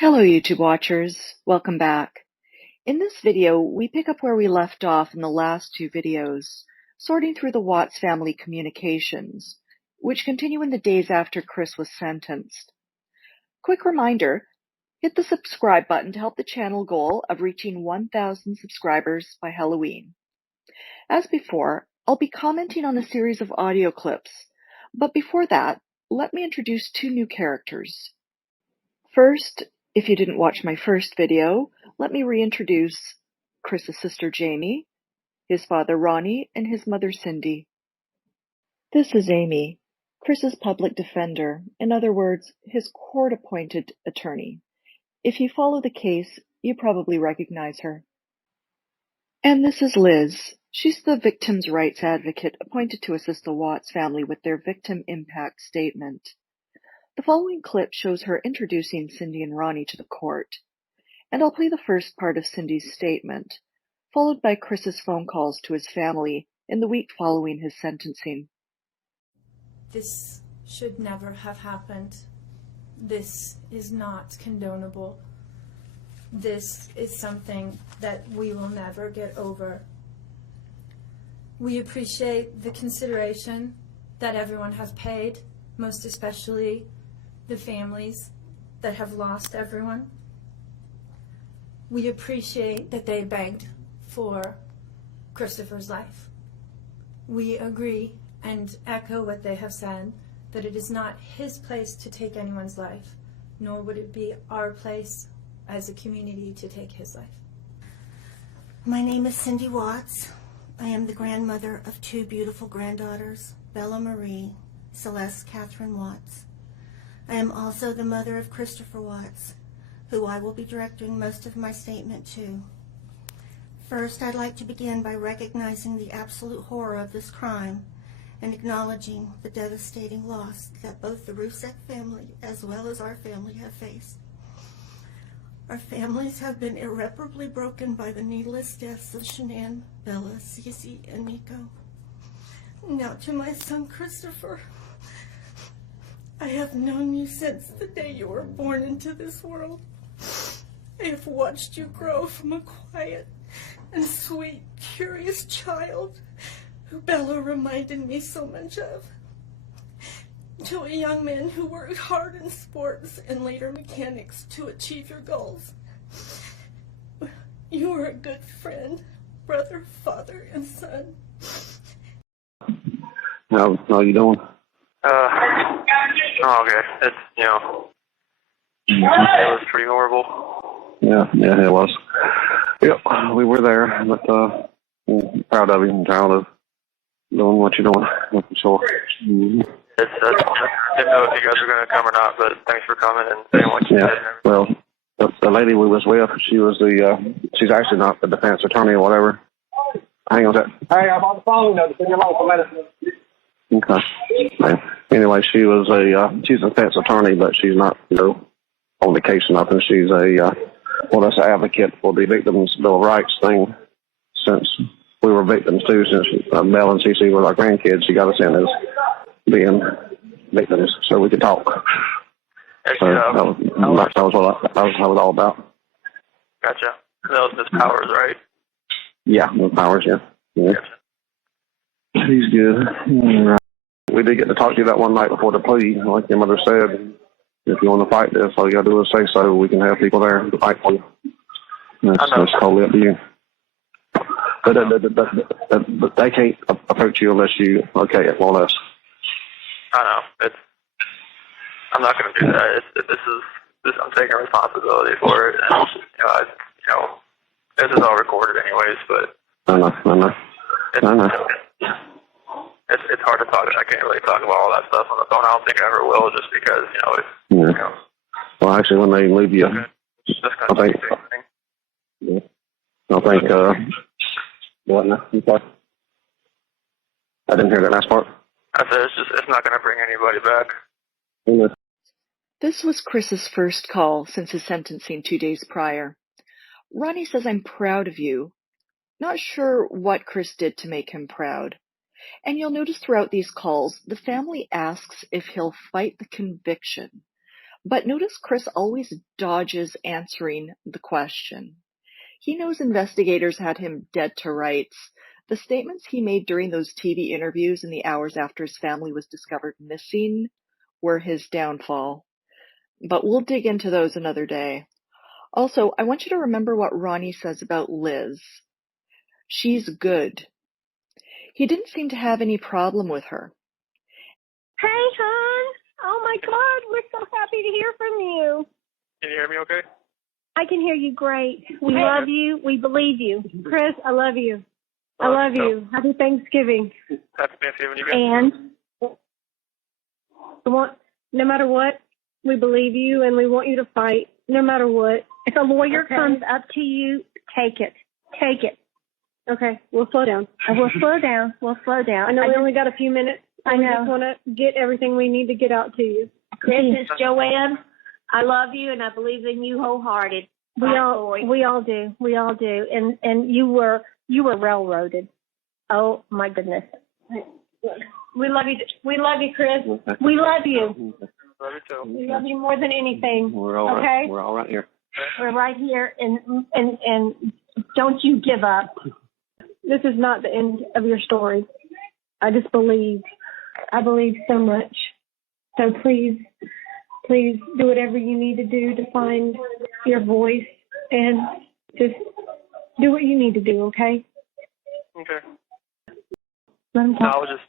Hello YouTube watchers, welcome back. In this video, we pick up where we left off in the last two videos, sorting through the Watts family communications, which continue in the days after Chris was sentenced. Quick reminder, hit the subscribe button to help the channel goal of reaching 1,000 subscribers by Halloween. As before, I'll be commenting on a series of audio clips, but before that, let me introduce two new characters. First, if you didn't watch my first video, let me reintroduce Chris's sister Jamie, his father Ronnie, and his mother Cindy. This is Amy, Chris's public defender, in other words, his court-appointed attorney. If you follow the case, you probably recognize her. And this is Liz. She's the victim's rights advocate appointed to assist the Watts family with their victim impact statement. The following clip shows her introducing Cindy and Ronnie to the court, and I'll play the first part of Cindy's statement, followed by Chris's phone calls to his family in the week following his sentencing. This should never have happened. This is not condonable. This is something that we will never get over. We appreciate the consideration that everyone has paid, most especially the families that have lost everyone. We appreciate that they begged for Christopher's life. We agree and echo what they have said, that it is not his place to take anyone's life, nor would it be our place as a community to take his life. My name is Cindy Watts. I am the grandmother of two beautiful granddaughters, Bella Marie, Celeste Catherine Watts. I am also the mother of Christopher Watts, who I will be directing most of my statement to. First, I'd like to begin by recognizing the absolute horror of this crime and acknowledging the devastating loss that both the Rusek family as well as our family have faced. Our families have been irreparably broken by the needless deaths of Shanann, Bella, Cece, and Nico. Now to my son Christopher. I have known you since the day you were born into this world. I have watched you grow from a quiet and sweet, curious child who Bella reminded me so much of, to a young man who worked hard in sports and later mechanics to achieve your goals. You are a good friend, brother, father, and son. How you doing? Oh, okay. It's, it was pretty horrible. Yeah, it was. Yep, we were there, but I'm proud of you and proud of doing what you're doing, for sure. Mm-hmm. I didn't know if you guys were going to come or not, but thanks for coming and saying what you did. Well, the lady we was with, she was she's actually not the defense attorney or whatever. Hang on a sec. Hey, I'm on the phone though. Just leave me alone for a minute. Okay. Yeah. Anyway, she's a defense attorney, but she's not, on the case or nothing. She's an advocate for the Victims' Bill of Rights thing. Since we were victims too, since Mel and Cece were our grandkids, she got us in as being victims, so we could talk. So that was what I was all about. Gotcha. That was Miss Powers, right? Yeah, Miss Powers, yeah. Gotcha. He's good. We did get to talk to you that one night before the plea, like your mother said. If you want to fight this, all you got to do is say so. We can have people there to fight for you. That's totally up to you. But they can't approach you unless you okay it, more or less. I know. I'm not going to do that. I'm taking responsibility for it. And, this is all recorded anyways, but I know. It's hard to talk. I can't really talk about all that stuff on the phone. I don't think I ever will, just because, Well, actually, when they leave you, I think. What now? I didn't hear that last part. I said it's not going to bring anybody back. This was Chris's first call since his sentencing 2 days prior. Ronnie says, "I'm proud of you." Not sure what Chris did to make him proud. And you'll notice throughout these calls, the family asks if he'll fight the conviction. But notice Chris always dodges answering the question. He knows investigators had him dead to rights. The statements he made during those TV interviews in the hours after his family was discovered missing were his downfall. But we'll dig into those another day. Also, I want you to remember what Ronnie says about Liz. She's good. He didn't seem to have any problem with her. Hey, hon. Oh, my God. We're so happy to hear from you. Can you hear me okay? I can hear you great. We love you. We believe you. Chris, I love you. I love you. Happy Thanksgiving. Happy Thanksgiving, you guys. And no matter what, we believe you and we want you to fight, no matter what. If a lawyer comes up to you, take it. Take it. Okay, we'll slow down. We'll slow down. We'll slow down. I know we only got a few minutes. I know. We just want to get everything we need to get out to you. Chris, it's Joanne. I love you and I believe in you wholehearted. We all do. We all do. And you were railroaded. Oh my goodness. We love you. We love you, Chris. We love you. Love you too. We love you more than anything. We're all okay? right. We're all right here. We're right here, and don't you give up. This is not the end of your story. I just believe. I believe so much. So please do whatever you need to do to find your voice and just do what you need to do, okay? Okay. Let him No, talk. I was just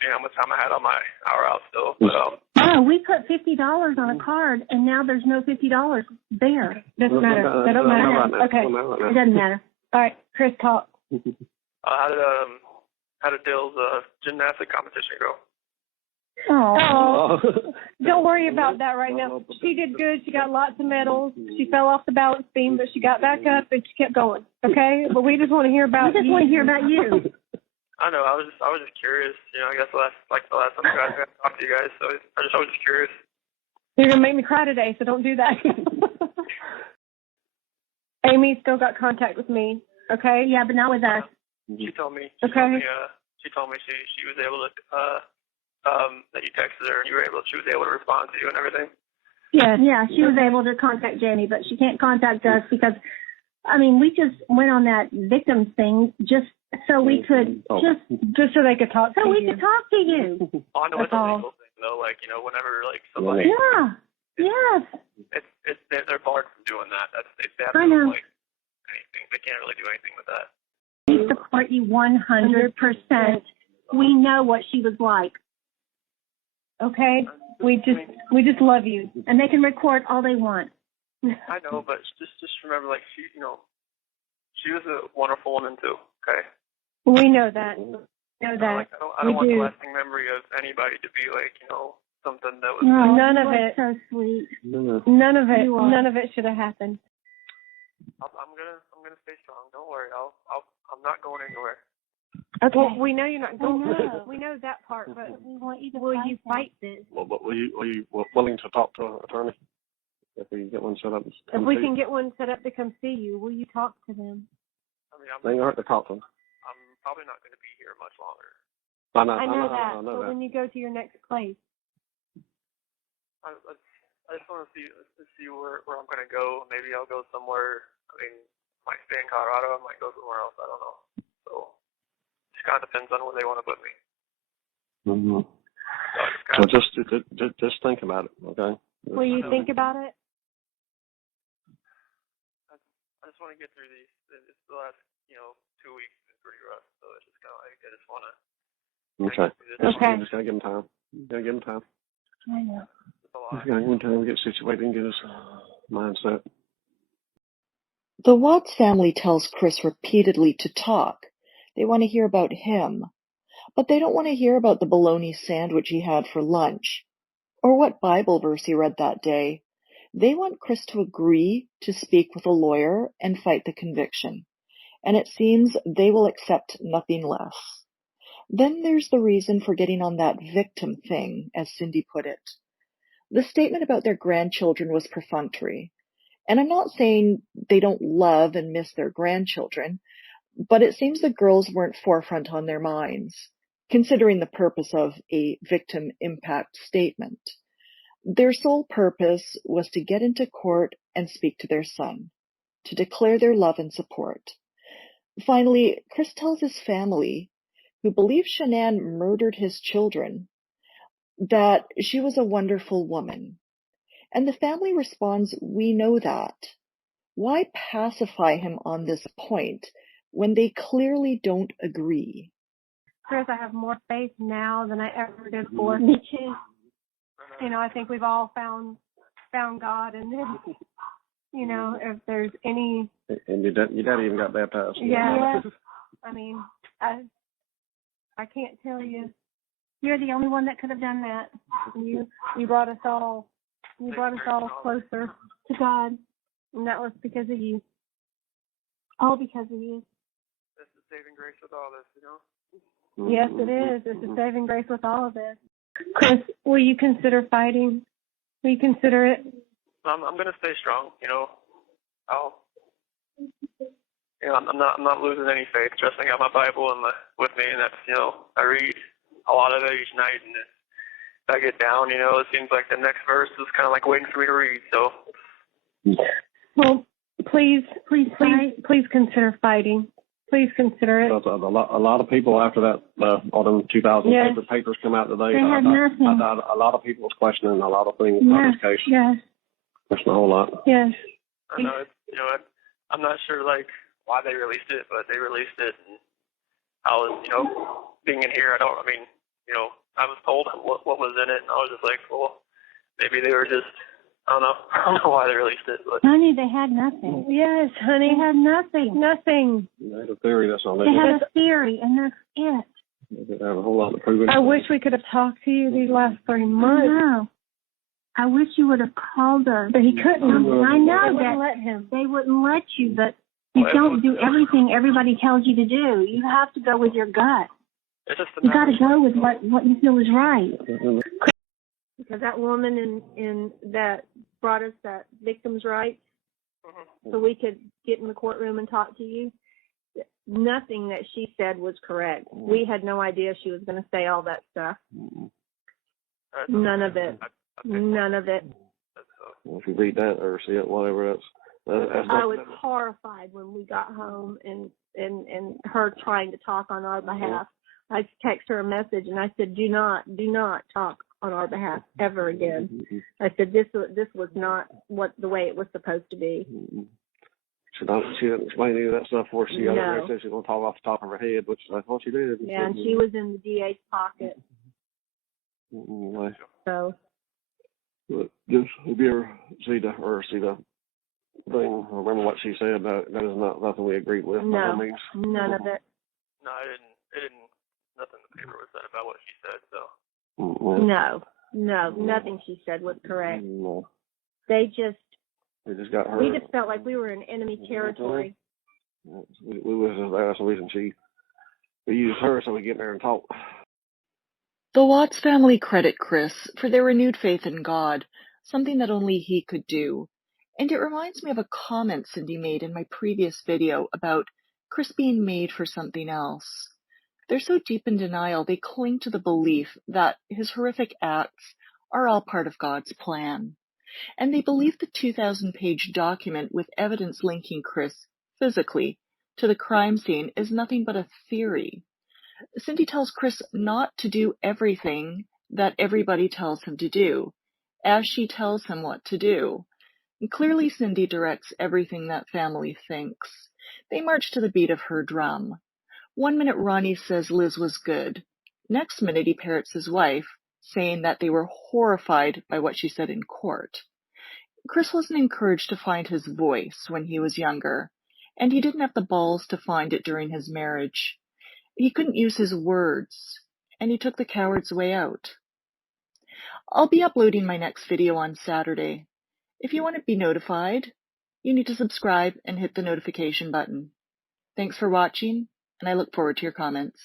seeing how much time I had on my hour out still. But Oh, we put $50 on a card, and now there's no $50 there. Doesn't matter. That don't matter. Okay. It doesn't matter. All right, Chris, talk. how did Dale's gymnastic competition go? Oh, don't worry about that right now. She did good. She got lots of medals. She fell off the balance beam, but she got back up and she kept going. Okay, but we just want to hear about. We just want to hear about you. I know. I was just curious. You know, I guess the last time I got to talk to you guys, so I was just curious. You're gonna make me cry today, so don't do that. Amy still got contact with me. Okay, yeah, but not with us. She told me. Okay. She told me she was able to that you texted her and she was able to respond to you and everything. Yes. Yeah, she was able to contact Jamie, but she can't contact us because, I mean, we just went on that victims thing just so we could just so they could talk. So we could talk to you. I know it's a legal thing though. Like, you know, whenever like somebody. Yeah. Yes. They're barred from doing that. They have I know. like anything. They can't really do anything with that. We support you 100%. We know what she was like. Okay? We just love you. And they can record all they want. I know, but just remember, like, she was a wonderful woman too. Okay. We know that. I don't want the lasting memory of anybody to be like, you know, something that was. No, none of it. So sweet. None of it. None of it should have happened. I'm gonna stay strong. Don't worry. I'm not going anywhere. Okay. Well, we know you're not going. We know that part, but will you fight this? Well, but are you willing to talk to an attorney if we get one set up? If we can get one set up to come see you, will you talk to them? I mean, They ain't hurt to talk to them. I'm probably not going to be here much longer. I know that. I know but that. when you go to your next place, I just want to see where I'm going to go. Maybe I'll go somewhere. I mean, I might stay in Colorado. I might go somewhere else. I don't know. So it just kind of depends on where they want to put me. Mm-hmm. So just think about it, okay? will you think about it? I just want to get through these. It's the last, 2 weeks has been pretty rough. So it's just kind of like I just want to. Okay. Okay. Just gotta give him time. Gotta give him time. I know. Just gotta give him time to get situated and get his mindset. The Watts family tells Chris repeatedly to talk. They want to hear about him. But they don't want to hear about the bologna sandwich he had for lunch or what Bible verse he read that day. They want Chris to agree to speak with a lawyer and fight the conviction. And it seems they will accept nothing less. Then there's the reason for getting on that victim thing, as Cindy put it. The statement about their grandchildren was perfunctory. And I'm not saying they don't love and miss their grandchildren, but it seems the girls weren't forefront on their minds, considering the purpose of a victim impact statement. Their sole purpose was to get into court and speak to their son, to declare their love and support. Finally, Chris tells his family, who believe Shanann murdered his children, that she was a wonderful woman. And the family responds, "We know that. Why pacify him on this point when they clearly don't agree?" Chris, I have more faith now than I ever did before. Me too. You know, I think we've all found God, and then, you know, if there's any, And your dad even got baptized. yeah. I mean, I can't tell you. You're the only one that could have done that. You brought us all closer to God, and that was because of you. All because of you. That's the saving grace with all this, you know? Yes, it is. It's a saving grace with all of this. Chris, will you consider fighting? Will you consider it? I'm gonna stay strong, you know. I'm not losing any faith. Just I got my Bible with me, and that's, you know, I read a lot of it each night, and if I get down, you know, it seems like the next verse is kind of like waiting for me to read. So. Well, please consider fighting. Please consider it. A lot of people after that, all them 2,000 Yes. papers come out today. They had nothing. A lot of people was questioning a lot of things about this case. Yes, Question a whole lot. yes. I know, you know, I'm not sure like why they released it, but they released it, and I was, you know, being in here, I was told what was in it, and I was just like, well, maybe they were just, I don't know why they released it, but. Honey, they had nothing. Yes, honey. They had nothing. Nothing. They had a theory, that's all they They did. had a theory, and that's it. They didn't have a whole lot to prove it. I wish we could have talked to you these last 3 I months. know. I wish you would have called us. But he couldn't. I They know wouldn't that let him. they wouldn't let you, but you don't do everything everybody tells you to do. You have to go with your gut. It's just You got to go with what you feel is right. Because that woman in that brought us that victim's rights, so we could get in the courtroom and talk to you. Nothing that she said was correct. We had no idea she was going to say all that stuff. None of it. None of it. Well, if you read that or see it, whatever, that's I was horrified when we got home and her trying to talk on our behalf. I text her a message and I said, do not talk on our behalf ever again. I said, this was not the way it was supposed to be. She didn't explain any of that stuff for us. She got No. there and said she was going to talk off the top of her head, which I thought she did. Yeah, and she was in the DA's pocket. Anyway, So but just if you ever see the thing, remember what she said. That is not nothing we agreed with. By no, no means. none of it. No, it didn't, nothing in the paper was said about what she said, so. No, nothing she said was correct. No. They just got her. we just felt like we were in enemy territory. We was just that's the reason we used her so we get there and talk. The Watts family credit Chris for their renewed faith in God, something that only he could do. And it reminds me of a comment Cindy made in my previous video about Chris being made for something else. They're so deep in denial, they cling to the belief that his horrific acts are all part of God's plan. And they believe the 2,000-page document with evidence linking Chris physically to the crime scene is nothing but a theory. Cindy tells Chris not to do everything that everybody tells him to do, as she tells him what to do. And clearly Cindy directs everything that family thinks. They march to the beat of her drum. 1 minute Ronnie says Liz was good. Next minute he parrots his wife, saying that they were horrified by what she said in court. Chris wasn't encouraged to find his voice when he was younger, and he didn't have the balls to find it during his marriage. He couldn't use his words, and he took the coward's way out. I'll be uploading my next video on Saturday. If you want to be notified, you need to subscribe and hit the notification button. Thanks for watching, and I look forward to your comments.